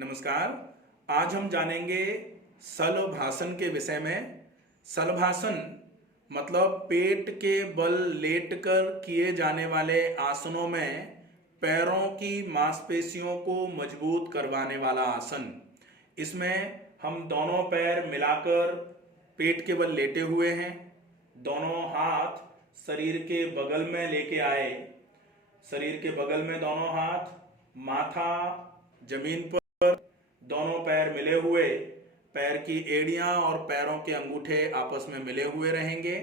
नमस्कार। आज हम जानेंगे शलभासन के विषय में। शलभासन मतलब पेट के बल लेटकर किए जाने वाले आसनों में पैरों की मांसपेशियों को मजबूत करवाने वाला आसन। इसमें हम दोनों पैर मिलाकर पेट के बल लेटे हुए हैं, दोनों हाथ शरीर के बगल में लेके आए, शरीर के बगल में दोनों हाथ, माथा जमीन पर, दोनों पैर मिले हुए, पैर की एड़ियां और पैरों के अंगूठे आपस में मिले हुए रहेंगे।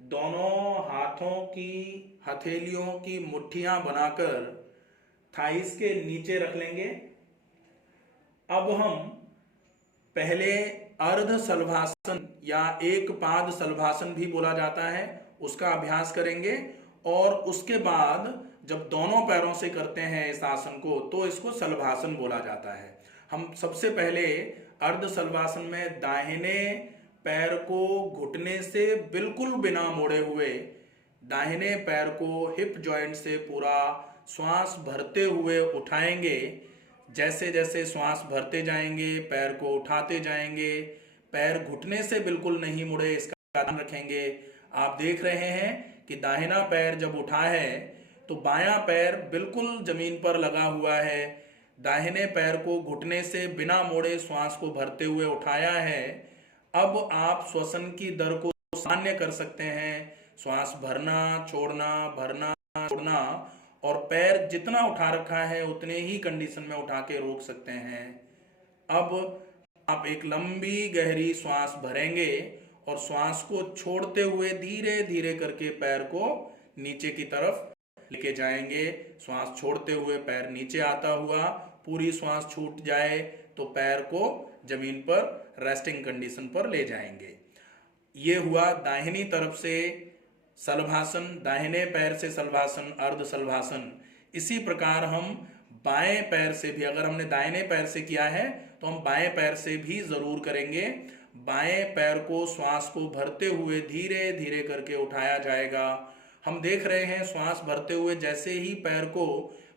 दोनों हाथों की हथेलियों की मुट्ठियां बनाकर थाइस के नीचे रख लेंगे। अब हम पहले अर्ध शलभासन या एक पाद शलभासन भी बोला जाता है, उसका अभ्यास करेंगे और उसके बाद जब दोनों पैरों से करते हैं इस आसन को तो इसको शलभासन बोला जाता है। हम सबसे पहले अर्ध शलभासन में दाहिने पैर को घुटने से बिल्कुल बिना मोड़े हुए दाहिने पैर को हिप जॉइंट से पूरा श्वास भरते हुए उठाएंगे। जैसे जैसे श्वास भरते जाएंगे पैर को उठाते जाएंगे, पैर घुटने से बिल्कुल नहीं मुड़े, इसका ध्यान रखेंगे। आप देख रहे हैं कि दाहिना पैर जब उठा है तो बायां पैर बिल्कुल जमीन पर लगा हुआ है। दाहिने पैर को घुटने से बिना मोड़े श्वास को भरते हुए उठाया है। अब आप श्वसन की दर को सामान्य कर सकते हैं, श्वास भरना भरना छोड़ना, और पैर जितना उठा रखा है उतने ही कंडीशन में उठा के रोक सकते हैं। अब आप एक लंबी गहरी श्वास भरेंगे और श्वास को छोड़ते हुए धीरे धीरे करके पैर को नीचे की तरफ लेके जाएंगे। श्वास छोड़ते हुए पैर नीचे आता हुआ, पूरी श्वास छूट जाए तो पैर को जमीन पर रेस्टिंग कंडीशन पर ले जाएंगे। ये हुआ दाहिनी तरफ से शलभासन, दाहिने पैर से शलभासन, अर्ध शलभासन। इसी प्रकार हम बाएं पैर से भी, अगर हमने दाहिने पैर से किया है तो हम बाएं पैर से भी जरूर करेंगे। बाएं पैर को श्वास को भरते हुए धीरे धीरे करके उठाया जाएगा। हम देख रहे हैं श्वास भरते हुए जैसे ही पैर को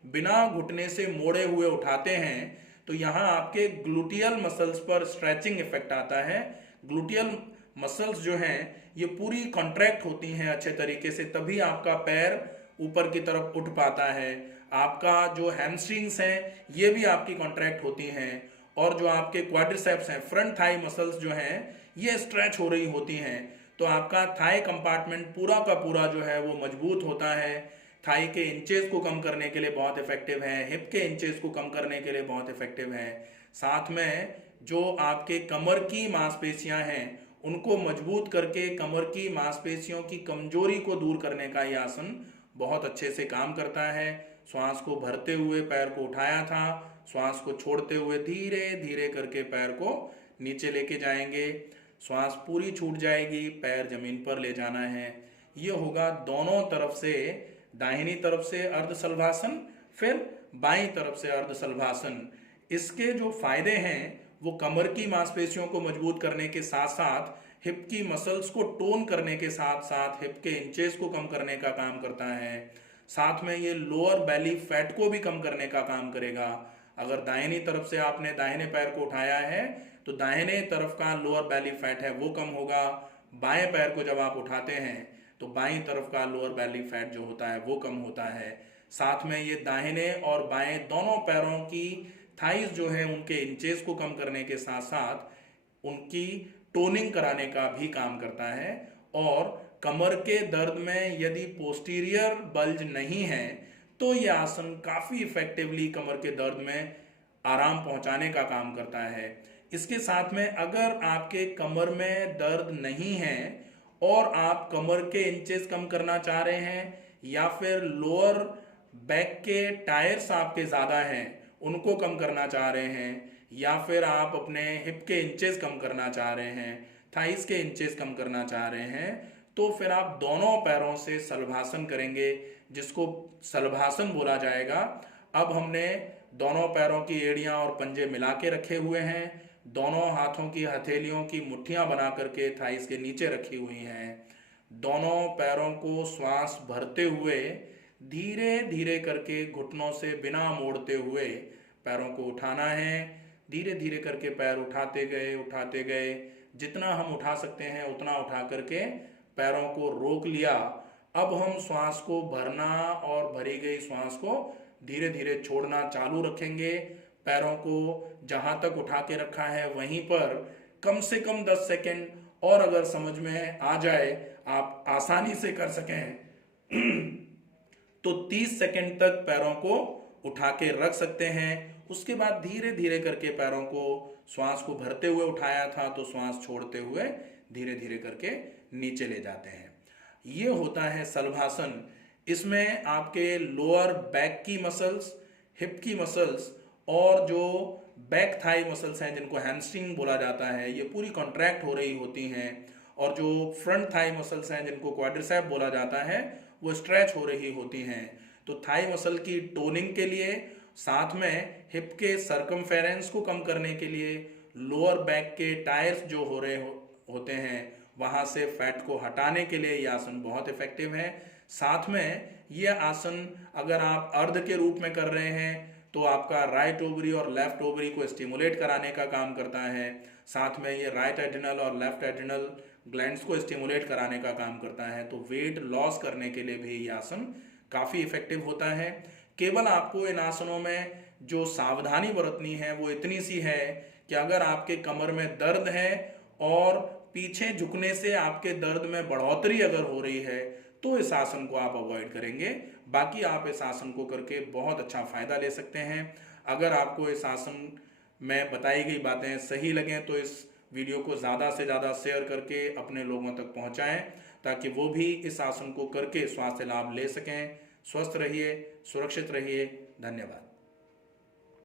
बिना घुटने से मोड़े हुए उठाते हैं तो यहाँ आपके ग्लूटियल मसल्स पर स्ट्रेचिंग इफेक्ट आता है। ग्लूटियल मसल्स जो हैं ये पूरी कॉन्ट्रैक्ट होती हैं अच्छे तरीके से, तभी आपका पैर ऊपर की तरफ उठ पाता है। आपका जो हैमस्ट्रिंग्स हैं ये भी आपकी कॉन्ट्रैक्ट होती हैं, और जो आपके क्वाड्रिसेप्स हैं, फ्रंट थाई मसल्स जो हैं ये स्ट्रेच हो रही होती हैं, तो आपका थाई कंपार्टमेंट पूरा का पूरा जो है वो मजबूत होता है। थाई के इंचेस को कम करने के लिए बहुत इफेक्टिव है, हिप के इंचेस को कम करने के लिए बहुत इफेक्टिव है। साथ में जो आपके कमर की मांसपेशियां हैं उनको मजबूत करके कमर की मांसपेशियों की कमजोरी को दूर करने का ये आसन बहुत अच्छे से काम करता है। श्वास को भरते हुए पैर को उठाया था, श्वास को छोड़ते हुए धीरे धीरे करके पैर को नीचे लेके जाएंगे। श्वास पूरी छूट जाएगी, पैर जमीन पर ले जाना है। ये होगा दोनों तरफ से, दाहिनी तरफ से अर्ध शलभासन, फिर बाईं तरफ से अर्ध शलभासन। इसके जो फायदे हैं वो कमर की मांसपेशियों को मजबूत करने के साथ साथ हिप की मसल्स को टोन करने के साथ साथ हिप के इंचेस को कम करने का काम करता है। साथ में ये लोअर बेली फैट को भी कम करने का काम करेगा। अगर दाहिनी तरफ से आपने दाहिने पैर को उठाया है तो दाहिने तरफ का लोअर बेली फैट है वो कम होगा। बाएं पैर को जब आप उठाते हैं तो बाईं तरफ का लोअर बेली फैट जो होता है वो कम होता है। साथ में ये दाहिने और बाएं दोनों पैरों की थाइस जो है उनके इंचेस को कम करने के साथ साथ उनकी टोनिंग कराने का भी काम करता है। और कमर के दर्द में यदि पोस्टीरियर बल्ज नहीं है तो यह आसन काफ़ी इफेक्टिवली कमर के दर्द में आराम पहुंचाने का काम करता है। इसके साथ में अगर आपके कमर में दर्द नहीं है और आप कमर के इंचेस कम करना चाह रहे हैं या फिर लोअर बैक के टायर्स आपके ज़्यादा हैं उनको कम करना चाह रहे हैं, या फिर आप अपने हिप के इंचेस कम करना चाह रहे हैं, थाइस के इंचेस कम करना चाह रहे हैं, तो फिर आप दोनों पैरों से शलभासन करेंगे जिसको शलभासन बोला जाएगा। अब हमने दोनों पैरों की एड़ियां और पंजे मिला के रखे हुए हैं, दोनों हाथों की हथेलियों की मुट्ठियां बना करके थाइस के नीचे रखी हुई हैं। दोनों पैरों को श्वास भरते हुए धीरे धीरे करके घुटनों से बिना मोड़ते हुए पैरों को उठाना है। धीरे धीरे करके पैर उठाते गए, जितना हम उठा सकते हैं उतना उठा करके पैरों को रोक लिया। अब हम श्वास को भरना और भरी गई श्वास को धीरे धीरे छोड़ना चालू रखेंगे। पैरों को जहां तक उठा के रखा है वहीं पर कम से कम 10 सेकेंड, और अगर समझ में आ जाए, आप आसानी से कर सकें तो 30 सेकेंड तक पैरों को उठा के रख सकते हैं। उसके बाद धीरे धीरे करके पैरों को, श्वास को भरते हुए उठाया था तो श्वास छोड़ते हुए धीरे धीरे करके नीचे ले जाते हैं। ये होता है शलभासन। इसमें आपके लोअर बैक की मसल्स, हिप की मसल्स और जो बैक थाई मसल्स हैं जिनको हैमस्ट्रिंग बोला जाता है, ये पूरी कॉन्ट्रैक्ट हो रही होती हैं, और जो फ्रंट थाई मसल्स हैं जिनको क्वाड्रिसेप बोला जाता है वो स्ट्रेच हो रही होती हैं। तो थाई मसल की टोनिंग के लिए, साथ में हिप के सर्कमफेरेंस को कम करने के लिए, लोअर बैक के टायर्स जो हो रहे होते हैं वहां से फैट को हटाने के लिए ये आसन बहुत इफेक्टिव है। साथ में ये आसन अगर आप अर्ध के रूप में कर रहे हैं तो आपका राइट ओवरी और लेफ्ट ओवरी को स्टिमुलेट कराने का काम करता है। साथ में ये राइट एड्रिनल और लेफ्ट एड्रिनल ग्लैंड्स को स्टिमुलेट कराने का काम करता है। तो वेट लॉस करने के लिए भी ये आसन काफ़ी इफेक्टिव होता है। केवल आपको इन आसनों में जो सावधानी बरतनी है वो इतनी सी है कि अगर आपके कमर में दर्द है और पीछे झुकने से आपके दर्द में बढ़ोतरी अगर हो रही है तो इस आसन को आप अवॉइड करेंगे। बाकी आप इस आसन को करके बहुत अच्छा फायदा ले सकते हैं। अगर आपको इस आसन में बताई गई बातें सही लगें तो इस वीडियो को ज़्यादा से ज़्यादा शेयर करके अपने लोगों तक पहुंचाएं, ताकि वो भी इस आसन को करके स्वास्थ्य लाभ ले सकें। स्वस्थ रहिए, सुरक्षित रहिए। धन्यवाद।